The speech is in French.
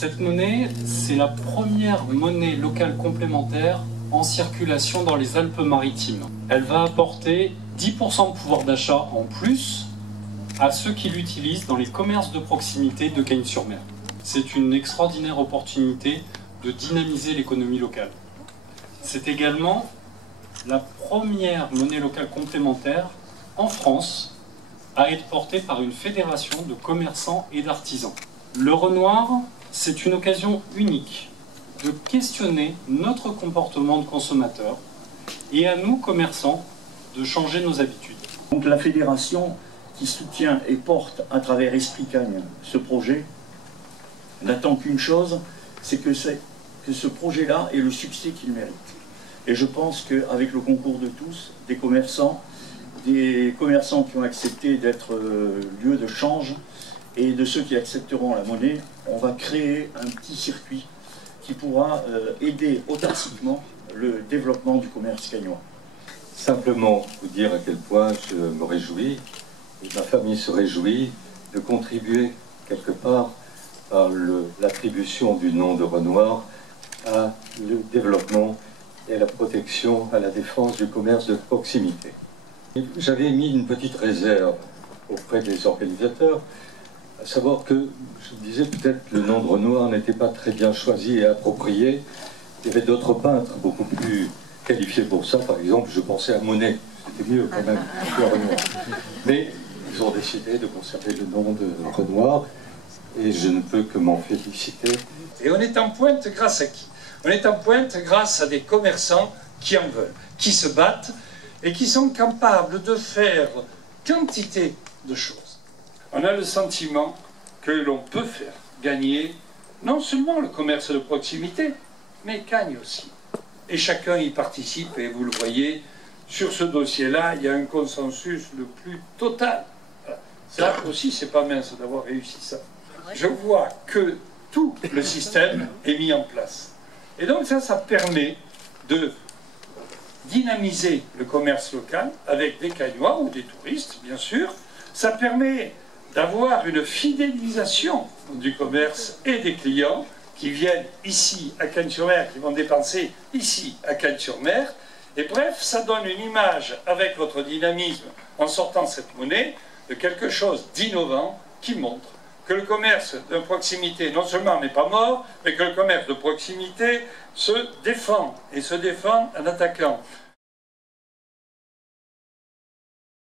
Cette monnaie, c'est la première monnaie locale complémentaire en circulation dans les Alpes-Maritimes. Elle va apporter 10% de pouvoir d'achat en plus à ceux qui l'utilisent dans les commerces de proximité de Cagnes-sur-Mer. C'est une extraordinaire opportunité de dynamiser l'économie locale. C'est également la première monnaie locale complémentaire en France à être portée par une fédération de commerçants et d'artisans. Le Renoir, c'est une occasion unique de questionner notre comportement de consommateur et à nous, commerçants, de changer nos habitudes. Donc la fédération qui soutient et porte à travers Esprit Cagnes ce projet n'attend qu'une chose, c'est que ce projet-là ait le succès qu'il mérite. Et je pense qu'avec le concours de tous, des commerçants qui ont accepté d'être lieu de change et de ceux qui accepteront la monnaie, on va créer un petit circuit qui pourra aider autarciquement le développement du commerce cagnois. Simplement vous dire à quel point je me réjouis, et ma famille se réjouit, de contribuer quelque part par l'attribution du nom de Renoir à le développement et à la protection, à la défense du commerce de proximité. J'avais mis une petite réserve auprès des organisateurs, à savoir que, je disais, peut-être le nom de Renoir n'était pas très bien choisi et approprié. Il y avait d'autres peintres beaucoup plus qualifiés pour ça. Par exemple, je pensais à Monet. C'était mieux quand même que Renoir. Mais ils ont décidé de conserver le nom de Renoir et je ne peux que m'en féliciter. Et on est en pointe grâce à qui? On est en pointe grâce à des commerçants qui en veulent, qui se battent et qui sont capables de faire quantité de choses. On a le sentiment que l'on peut faire gagner non seulement le commerce de proximité, mais Cagnes aussi. Et chacun y participe, et vous le voyez, sur ce dossier-là, il y a un consensus le plus total. Voilà. Ça aussi, c'est pas mince d'avoir réussi ça. Je vois que tout le système est mis en place. Et donc ça permet de dynamiser le commerce local avec des Cagnois ou des touristes, bien sûr. Ça permet d'avoir une fidélisation du commerce et des clients qui viennent ici à Cagnes-sur-Mer, qui vont dépenser ici à Cagnes-sur-Mer. Et bref, ça donne une image avec votre dynamisme en sortant cette monnaie de quelque chose d'innovant qui montre que le commerce de proximité non seulement n'est pas mort, mais que le commerce de proximité se défend, et se défend en attaquant